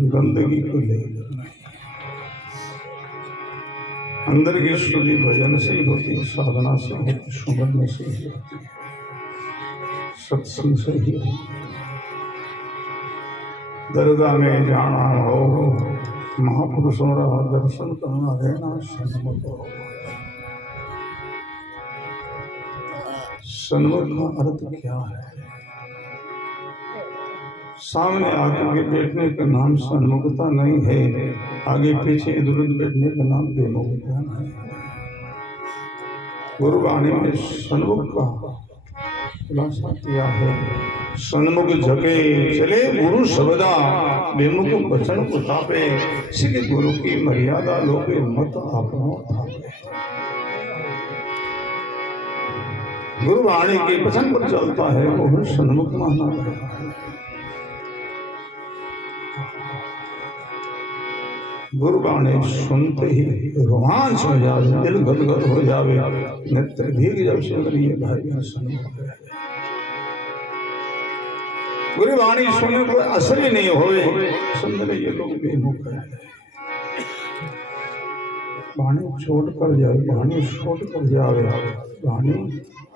गंदगी को लेकर नहीं। अंदर की शुद्धि भजन से ही होती है, साधना से होती, सुमरने से ही होती है, सत्संग से ही होती है। दरगाह में जाना हो, महापुरुषों का दर्शन करना, रहना सन्मुख हो। सन्मुख का अर्थ क्या है? सामने आकर के बैठने का नाम सन्मुखता नहीं है, आगे पीछे इधर उधर बैठने का नाम बेमुखता नहीं है। गुरुवाणी में सन्मुख का खुलासा किया है। सन्मुख झके चले गुरु शब्दा, बेमुख वचन उतापे, सिख गुरु की मर्यादा लोगे मत आपनो थापे। गुरुवाणी के वचन पर चलता है वो सन्मुख माना गया है। गुरुवाणी सुनते ही रोमांच हो जावे, दिल गदगद हो जावे, नेत्र भीग जब सुंदरिये भाई सन्मुख है। गुरुवाणी सुनने को असर ही नहीं होवे, सुंदर ये लोग बेमुख है। वाणी छोड़ कर जाए, वाणी छोड़ कर जावे, वाणी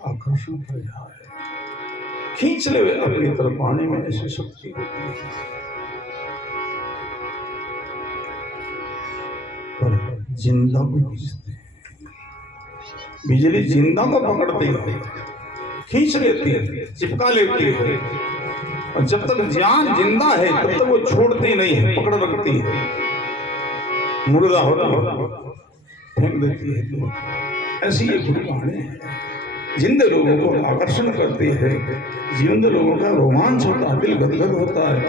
आकर्षण कर जाए, खींच ले अपनी तरफ। वाणी में ऐसी शक्ति होती है। जिंदा को खींचते हैं, बिजली जिंदा को पकड़ती है, खींच लेती है, चिपका लेती है, और जब तक जान जिंदा है तब तक वो छोड़ती नहीं है, पकड़ रखती है। मुर्दा होता है फेंक देती है। ऐसी ये गुरुवाणी है, जिंदे लोगों को आकर्षण करती है, जीवंत लोगों का रोमांच होता है, दिल गदगद होता है,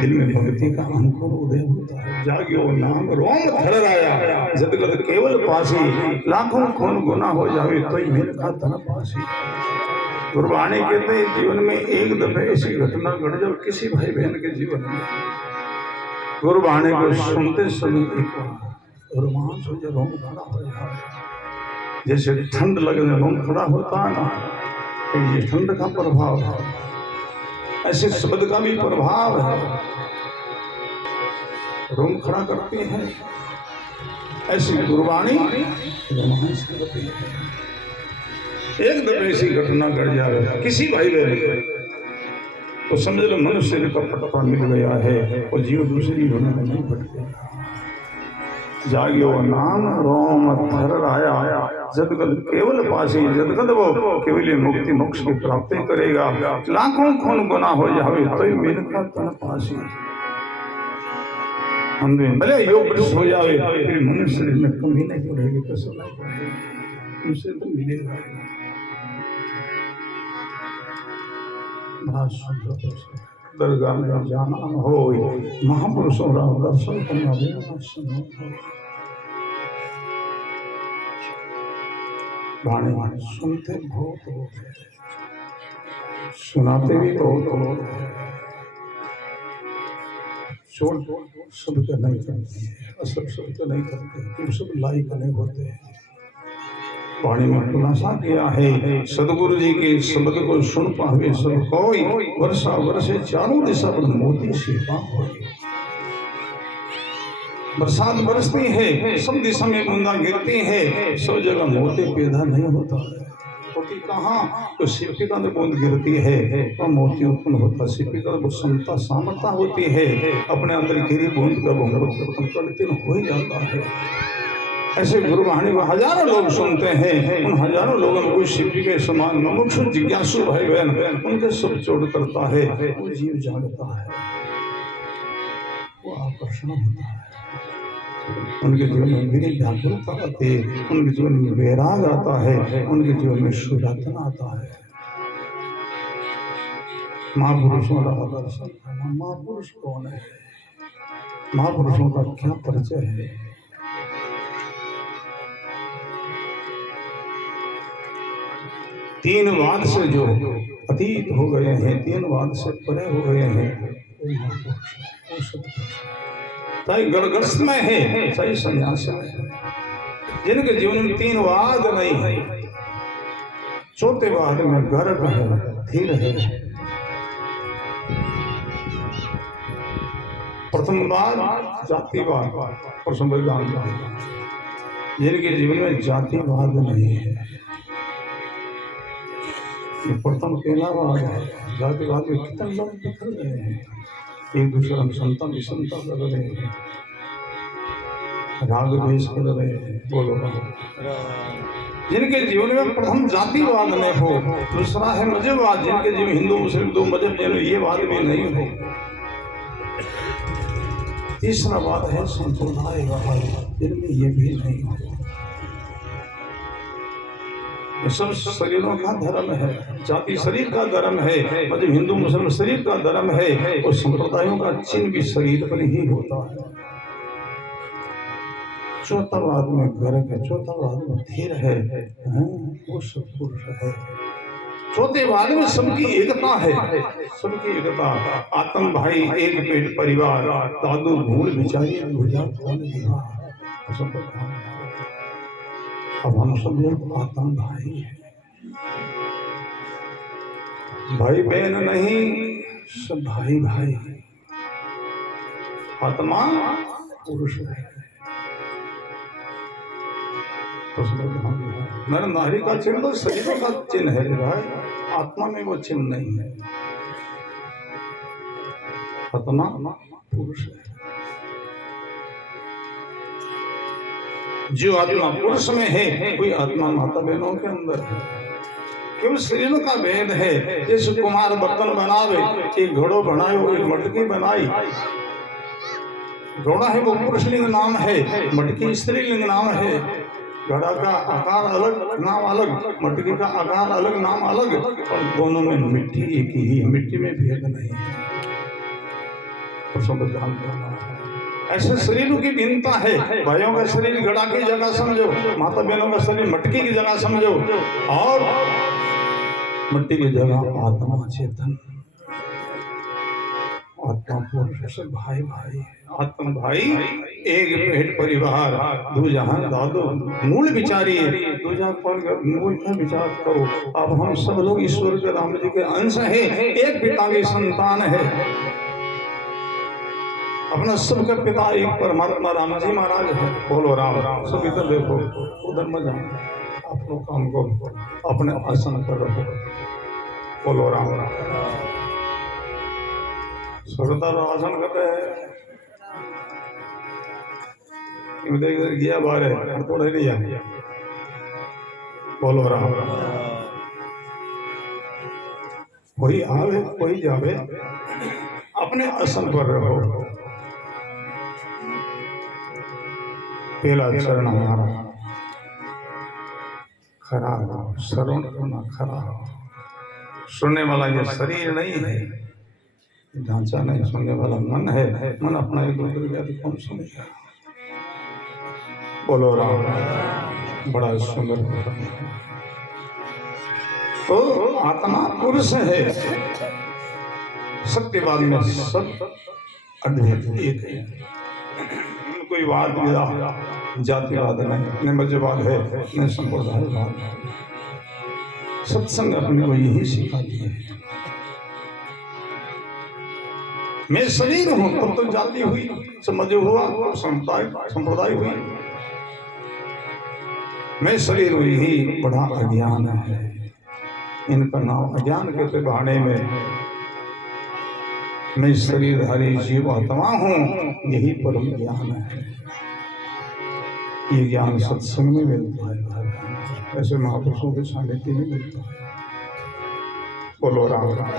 दिल में भक्ति का अंकुर उदय होता है। जाग्यो नाम रोम थरराया, जदगद केवल पासी, लाखों खून गुना हो जावे तो ही मेरे का तन पासी। गुरुवाणी कहते हैं जीवन में एक दफे ऐसी घटना घट जाए किसी भाई बहन के जीवन में, गुरुवाणी को सुनते समय एक रोमांच हो जाए, रोम खड़ा हो जाए। जैसे ठंड लगने रोम खड़ा होता है ना, ये ठंड का प्रभाव है, ऐसे शब्द का भी प्रभाव है, रोम खड़ा करते हैं। ऐसी गुरुवाणी रोमांच करती है। एक दफे ऐसी घटना घट जाए किसी भाई बहन तो समझ लो मनुष्य का पटपा मिल गया है और जीव दूसरी होने में नहीं भटकेगा। जाग्यो नाम रोम थरराया, जदगद केवल पासी, जदगद वो केवल मुक्ति मोक्ष की प्राप्ति करेगा। लाखों खून गुना हो जावे तो ही मेरे का तन पासी। अंदर भले योग वृक्ष हो जावे फिर मनुष्य में कमी नहीं पड़ेगी, कसर नहीं पड़ेगी, उनसे तो मिलेगा। बड़ा सुंदर दरगाह में जाना हो, महापुरुषों का दर्शन करना भी गाने वाने सुनते बहुत लोग हैं, सुनाते भी बहुत लोग हैं। चोट सबके नहीं करते हैं, असर सबके नहीं करते हैं, क्यों सब लायक नहीं होते हैं। वाणी में खुलासा किया है, सदगुरु जी के शब्द को सुन पावे सब कोई, वर्षा वर्षे चारों दिशा पर मोती सेवा होई। बरसात बरसती है, सब दिशा में बूंदा गिरती है, सब जगह मोती पैदा नहीं होता है। मोती कहाँ? तो सिपी का बूंद गिरती है तो मोती उत्पन्न होता। सिपी का वो क्षमता सामर्थ्य होती है, अपने अंदर गिरी बूंद का परिवर्तन हो ही जाता है। ऐसे गुरुवाणी को हजारों लोग सुनते हैं, उन हजारों लोगों में कोई सिपी के समान मुमुक्षु जिज्ञासु भाई बहन उनके सब चोट करता है, वो जीव जागता है, वो आकर्षण होता है, उनके जीवन में गिरी जागरूकता आती है, उनके जीवन में वैराग आता है, उनके जीवन में शुद्धात्मा आता है। महापुरुषों का दर्शन करना। महापुरुष कौन है? महापुरुषों का क्या परिचय है? तीन वाद से जो अतीत हो गए हैं, तीन वाद से परे हो गए हैं, वो महापुरुष है, वो सत्पुरुष है। चाहे गड़गस्त में है, चाहे संन्यास में है, जिनके जीवन में तीन वाद नहीं है, चौथे वाद में गर्भ है, धीर है, प्रथम बात जातिवाद और संविधान, जिनके जीवन में जातिवाद नहीं है, ये प्रथम पहला बात है। जातिवाद में कितने लोग बिखर गए हैं, एक दूसरे में संता विषमता कर रहे हैं, राग द्वेष कर रहे हैं। बोलो, जिनके जीवन में प्रथम जातिवाद नहीं हो, दूसरा है मजहबवाद, जिनके जीवन हिंदू मुस्लिम दो मजहब जिन्हें ये वाद भी नहीं हो, तीसरा बात है संप्रदायवाद, जिनमें ये भी नहीं हो। ये सब शरीरों का धर्म है, जाति शरीर का धर्म है, मतलब हिंदू मुस्लिम शरीर का धर्म है, और संप्रदायों का चिन्ह भी शरीर पर ही होता है। चौथा वाद में गर्ग है, चौथा वाद में धीर है, वो सब पुरुष है। चौथे वाद में सबकी एकता है, सबकी एकता। आत्म भाई एक पेट परिवार, दादू भूल बिचारी कौन विवाह। अब हम सब लोग आत्म भाई है, भाई बहन नहीं, सब भाई भाई। आत्मा पुरुष है, नर नारी का चिन्ह तो शरीर का चिन्ह है भाई, आत्मा में वो चिन्ह नहीं है। आत्मा पुरुष है, जो आत्मा पुरुष में है कोई आत्मा माता बहनों के अंदर है। क्यों शरीर का भेद है। जैसे कुमार बर्तन बनावे, एक घड़ो बनाए, एक मटकी बनाई। घोड़ा है वो पुरुषलिंग नाम है, मटकी स्त्रीलिंग नाम है। घड़ा का आकार अलग, नाम अलग, मटकी का आकार अलग, नाम अलग, और दोनों में मिट्टी एक ही, मिट्टी में भेद नहीं है। ऐसे शरीरों की भिन्नता है। भाइयों का शरीर घड़ा की जगह समझो, माता बहनों का शरीर मटकी की जगह समझो, और मट्टी की जगह आत्मा चेतन, आत्मा पुरुष, भाई भाई। आत्मा भाई एक पेट परिवार, दो जहां दादो मूल विचारी, दूजा कौन मूल का विचार करो। अब हम सब लोग ईश्वर के राम जी के अंश हैं, एक पिता की संतान है। अपना सबका पिता एक परमात्मा राम जी महाराज है। बोलो राम राम। सब इधर देखो, उधर मत जाओ, आप लोग काम को अपने आसन पर रखो। बोलो राम राम। सरदार आसन करते हैं, इधर गया बाहर है, थोड़ा नहीं आ। बोलो राम राम। कोई आवे कोई जावे, अपने आसन पर रहो। पहला चरण हमारा खरा हो, श्रवण करना खरा हो। सुनने वाला ये शरीर नहीं है, ढांचा नहीं, सुनने वाला मन है। मन अपना एक दूसरे गया तो कौन सुनेगा। बोलो राम। बड़ा सुंदर। तो आत्मा पुरुष है, सत्यवाद में सब अद्वैत एक है। कोई वाद विवाद जातिवाद नहीं, न मजहबवाद है, न संप्रदायवाद। सत्संग अपने को यही सिखाती है। मैं शरीर हूं तब तो जाति हुई, समझ हुआ, संप्रदाय हुई। मैं शरीर हुई ही बड़ा अज्ञान है। इनका नाम अज्ञान के बहाने में मैं शरीरधारी जीव आत्मा हूं, यही परम ज्ञान है। ये ज्ञान सत्संग में मिलता है, ऐसे महापुरुषों के सानिध्य में मिलता है। बोलो राम राम।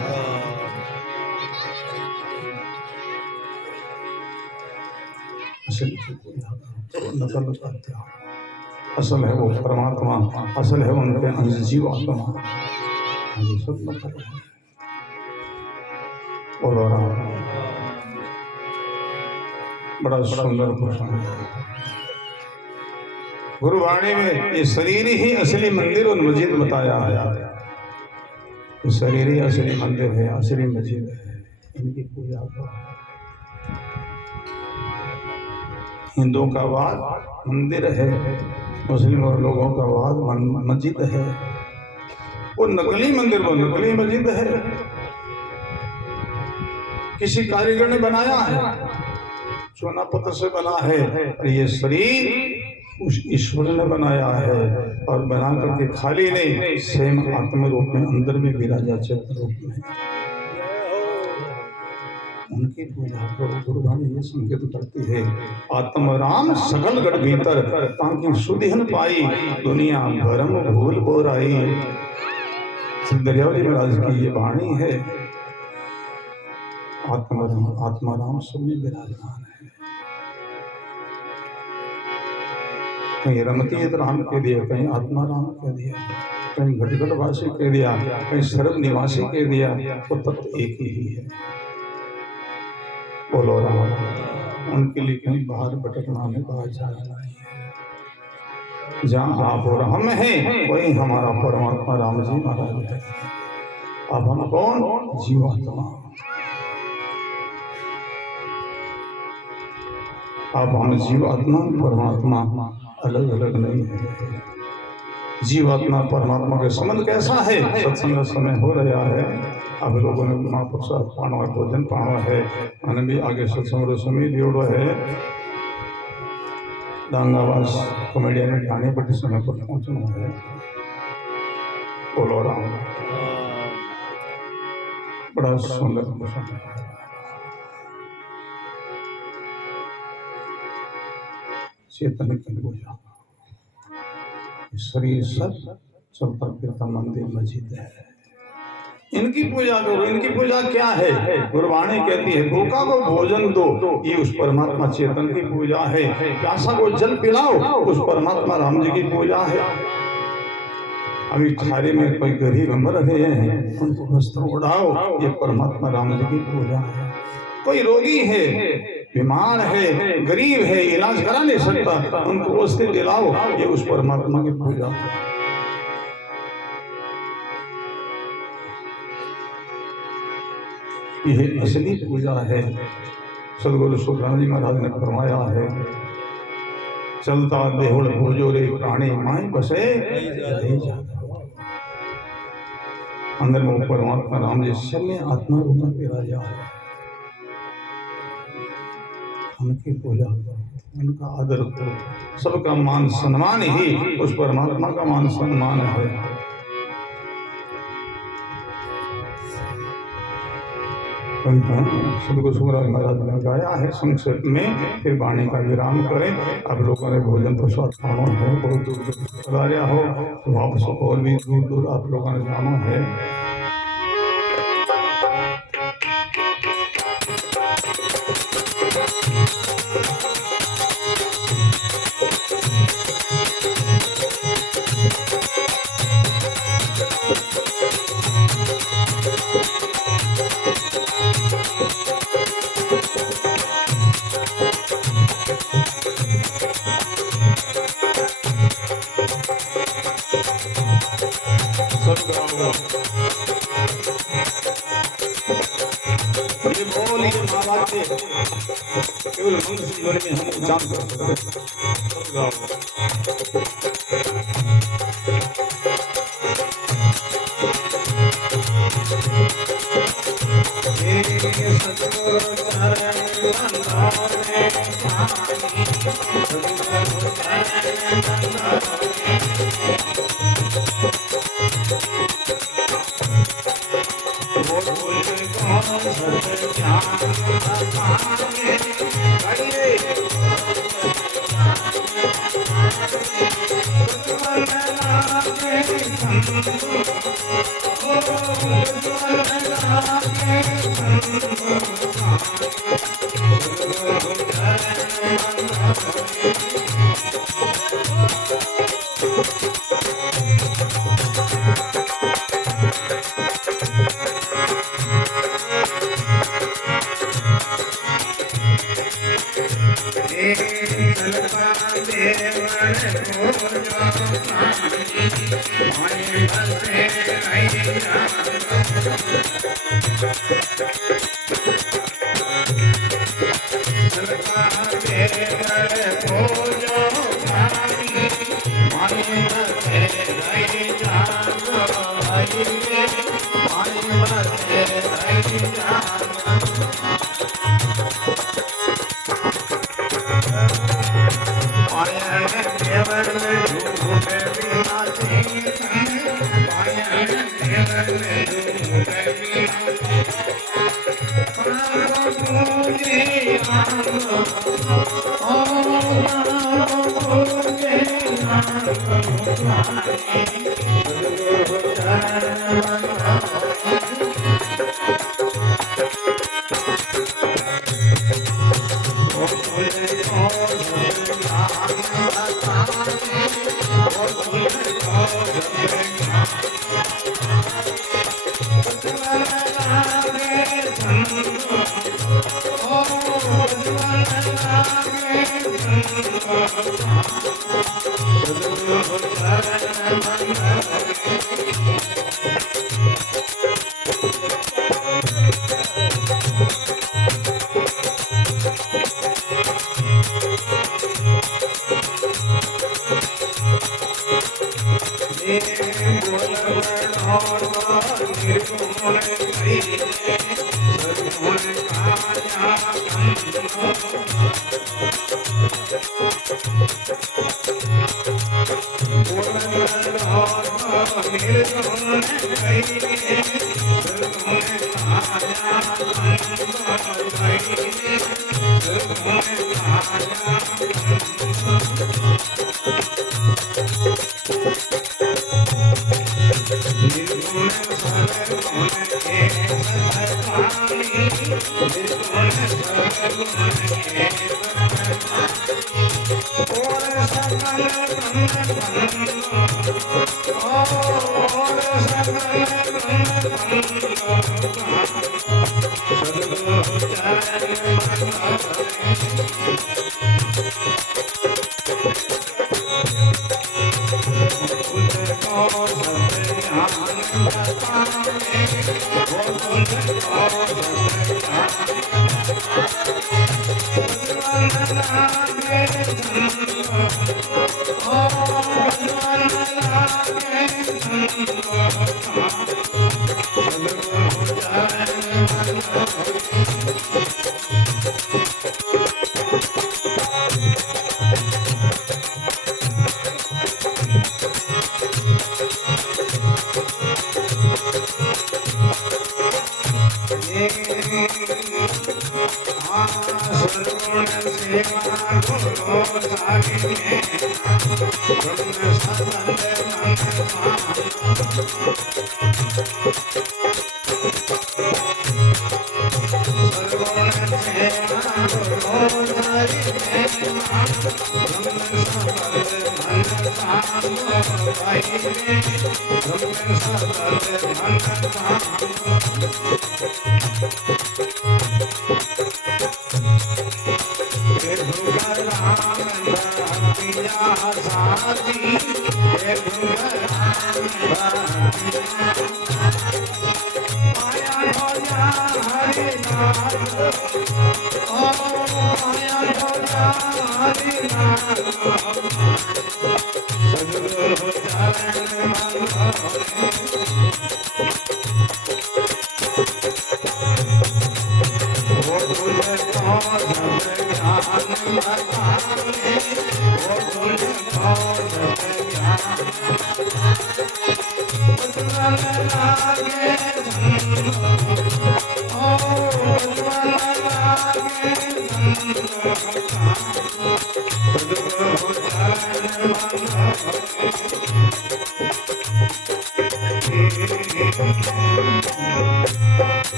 असल है वो परमात्मा, असल है उनके अंश जीव आत्मा। सब मतलब है। बोलो राम। बड़ा सुंदर प्रश्न है। गुरुवाणी में ये शरीर ही असली मंदिर और मस्जिद बताया है। शरीर ही असली मंदिर है, असली मस्जिद है। इनकी पूजा करो। हिंदुओं का वाद मंदिर है, मुस्लिम और लोगों का वाद मस्जिद है। वो नकली मंदिर, वो नकली मस्जिद है, किसी कारीगर ने बनाया है। चूना पत्थर से बना है, और ये शरीर उस ईश्वर ने बनाया है, और बना करके खाली नहीं, स्वयं आत्म रूप में अंदर में विराजा चैतन्य रूप में। उनकी पूजा प्रभु दुर्गा ने ये संकेत करती है, आत्मराम सकल गढ़ भीतर, ताकि सुधिन पाई दुनिया भरम भूल बोराई। दरियावली महाराज की ये वाणी है। आत्माराम सब में विराजमान है। कहीं रमतीत राम कह दिया, कहीं आत्माराम कह दिया, कहीं घटघटवासी कह दिया, कहीं सर्व निवासी कह दिया, वो तत्व एक ही है। बोलो राम। उनके लिए कहीं बाहर भटकना है, बाहर जाना नहीं है। जहाँ आप और हम हैं, वही हमारा परमात्मा राम जी महाराज है। अब हम कौन? जीवात्मा। अब हम जीवात्मा परमात्मा अलग अलग नहीं है। जीवात्मा परमात्मा के संबंध कैसा है? सत्संग का समय हो रहा है, अब लोगों ने महाप्रसाद पाना है, भोजन पाना है, मैंने भी आगे सत्संग समय जोड़ो है। डांगावास कॉमेडियन में गाने पर समय पर पहुंचना है। बोलो राम। बड़ा सुंदर प्रसंग है। चेतन की पूजा, शरीर सब चलता फिरता मंदिर मस्जिद है, इनकी पूजा करो। इनकी पूजा क्या है? गुरबाणी कहती है, भूखा को भोजन दो, ये उस परमात्मा चेतन की पूजा है। प्यासा को जल पिलाओ, उस परमात्मा राम जी की पूजा है। अभी थारे में कोई गरीब मर रहे हैं, उनको वस्त्र उड़ाओ, ये परमात्मा राम जी की पूजा है। कोई रोगी है, बीमार है, गरीब है, इलाज करा नहीं सकता, उनको वस्त्र दिलाओ, ये उस परमात्मा की पूजा है। यह असली पूजा है। सदगुरु सुखराम जी महाराज ने फरमाया है, चलता देहुड़ भोजो रे प्राणी माई बसे रही जाता। अंदर में परमात्मा राम जी शल्य आत्मा रूप में विराजा है। उनकी पूजा करो, उनका आदर करो। सबका मान सम्मान ही उस परमात्मा का मान सम्मान है। सदगुरु सुखराम महाराज ने गाया है संक्षेप में, फिर वाणी का विराम करें। अब लोगों ने भोजन प्रसाद खाना है, बहुत दूर दूर चला रहा हो, तो वापस और भी दूर दूर आप लोगों ने जाना है। केवल मनुष्य जीवन में हम जान सकते पायन केवल झूठ बिना चेतन पायन केवल झूठ बिना पूजे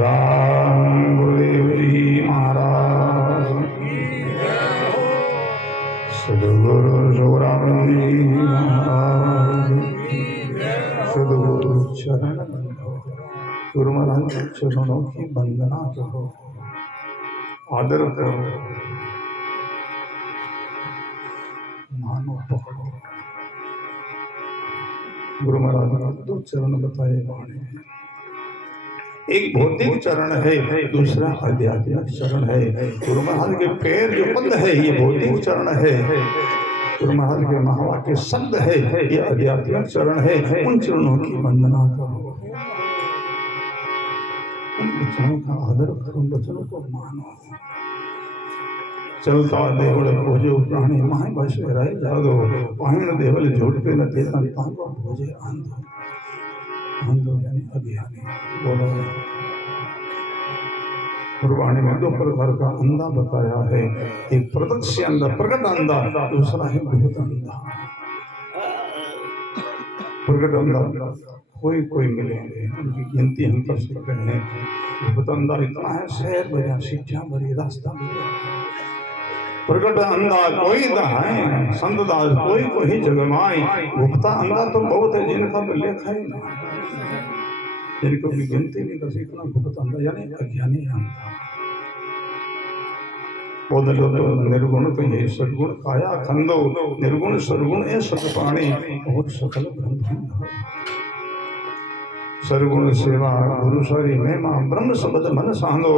राम गुरुदेव जी महाराज सदगुरु जोराम जी महाराज सदगुरु चरण गुरु महाराज चरणों की वंदना करो, आदर करो, मानो पकड़ो। गुरु महाराज का दो चरण बताए बाणे, एक भौतिक चरण है, दूसरा आध्यात्मिक चरण है। गुरु महाराज के पैर जो पद है ये भौतिक चरण है, गुरु महाराज के महावाक्य शब्द है ये आध्यात्मिक चरण है। उन चरणों की वंदना करो, उन वचनों का आदर करो, वचनों को मानो। चलता देवल भोजो प्राणी माय बस रहे जादो पाहिण देवल झूठ पे न देता ताको भोजे आंधो आंधो यानी अज्ञानी। बोलो गुरबाणी में दो प्रकार का अंधा बताया है, एक प्रत्यक्ष अंधा प्रकट अंधा, दूसरा है भूत अंधा। प्रकट अंधा कोई कोई मिलेंगे, उनकी गिनती हम कर सकते हैं। भूत अंधा इतना है शहर भरिया शिक्षा भरी रास्ता भरिया। प्रकट अंधा कोई है संत दास कोई कोई जगमाई। भूखता अंधा तो बहुत है जिनका तो लेखा ही ना, जिनको भी गिनती नहीं कर सकता। भूत अंधा यानी अज्ञानी अंधा। बोधलो तो निर्गुण तो ये सद्गुण काया खंदो, निर्गुण सद्गुण ए सतपाणी और सकल ब्रह्मांड। सर्वगुण सेवा गुरु सारी महिमा ब्रह्म शब्द मन सांधो।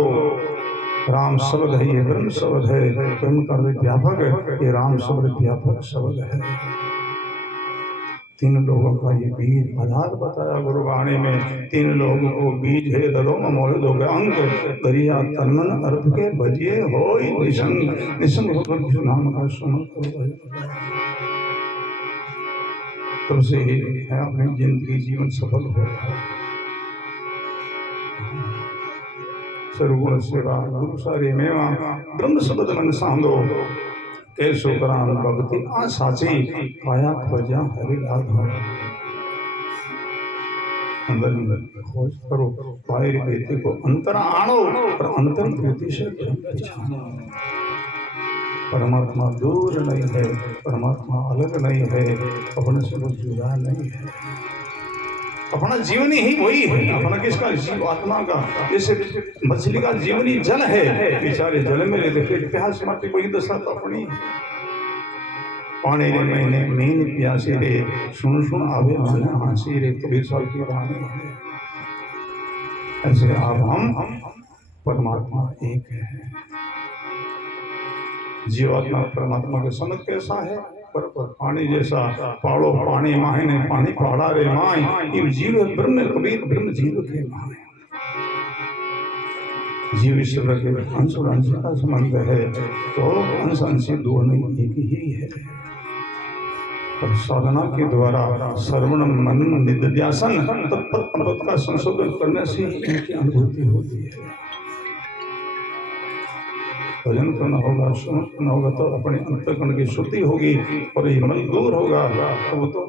राम शब्द है ये ब्रह्म शब्द है, ब्रह्म का व्यापक ये राम शब्द व्यापक शब्द है। तीन लोगों का ये बीज पदार्थ बताया गुरुवाणी में। तीन लोगों को बीज है दलो मोल दो अंक दरिया तन्मन अर्थ के बजिए हो निसंग निसंग होकर किस नाम का सुमन करो। तब से है अपनी जिंदगी जीवन सफल हो रहा। सर्वगुण सेवा गुरु सारी मेवा ब्रह्म शब्द मन सांधो। कैसो करान भक्ति आ साची काया खोजा हरि लाधो। अंदर खोज करो बाहर बेटे को अंतर आनो, पर अंतर प्रीति से पहचानो। परमात्मा दूर नहीं है, परमात्मा अलग नहीं है, अपने से वो जुदा नहीं है। अपना जीवनी ही वही है। अपना किसका जीव आत्मा का। जैसे मछली का जीवनी जल है, बेचारे जल में रहते फिर प्यास मारते कोई दशा तो अपनी। पानी रे मैंने मीन प्यासी रे सुन सुन आवे मन हांसी रे कबीर साहब की कहानी है। ऐसे आप हम परमात्मा एक है। जीवात्मा परमात्मा के समझ कैसा है, पर पानी जैसा पाड़ो पानी माहे ने पानी पाड़ा रे माय। ये जीव ब्रह्म कबीर ब्रह्म जीव के माय। जीव ईश्वर के अंश और अंश का संबंध है, तो अंश अंश दो नहीं एक ही है। और साधना के द्वारा श्रवण मनन निधिध्यासन तत्पद का संशोधन करने से इनकी अनुभूति होती है। भजन करना होगा, सुन करना होगा तो अपने अंतःकरण की शुद्धि होगी और ये मन दूर होगा तो वो तो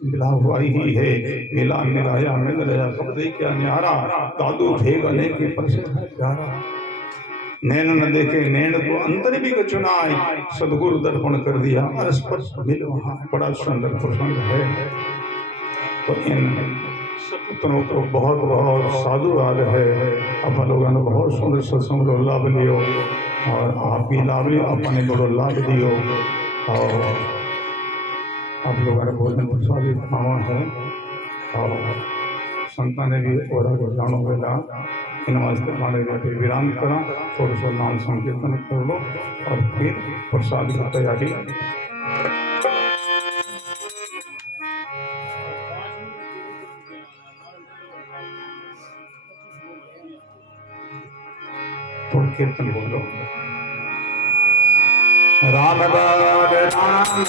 मिला हुआ ही है। मिला मिलाया मिल गया कब दे क्या न्यारा, दादू भेग अनेक प्रसिद्ध है प्यारा। नैन न देखे नैन को अंतर भी चुनाई, सदगुरु दर्पण कर दिया अरस्पश मिल वहाँ। बड़ा सुंदर प्रसंग है। तो इन सपूतों को बहुत बहुत साधुवाद है। अपन लोगों ने बहुत सुंदर सत्संग को लाभ लियो और आप भी लाभ लियो, अपने को लाभ दियो। और आप लोगों ने भोजन प्रसादी खावा है और संता ने भी और जानो वेला इन वास्ते माने जाते विराम करा। थोड़ा सा नाम संकीर्तन कर लो और फिर प्रसाद की तैयारी। थोड़ा कीर्तन बोलो। राम राम राम राम।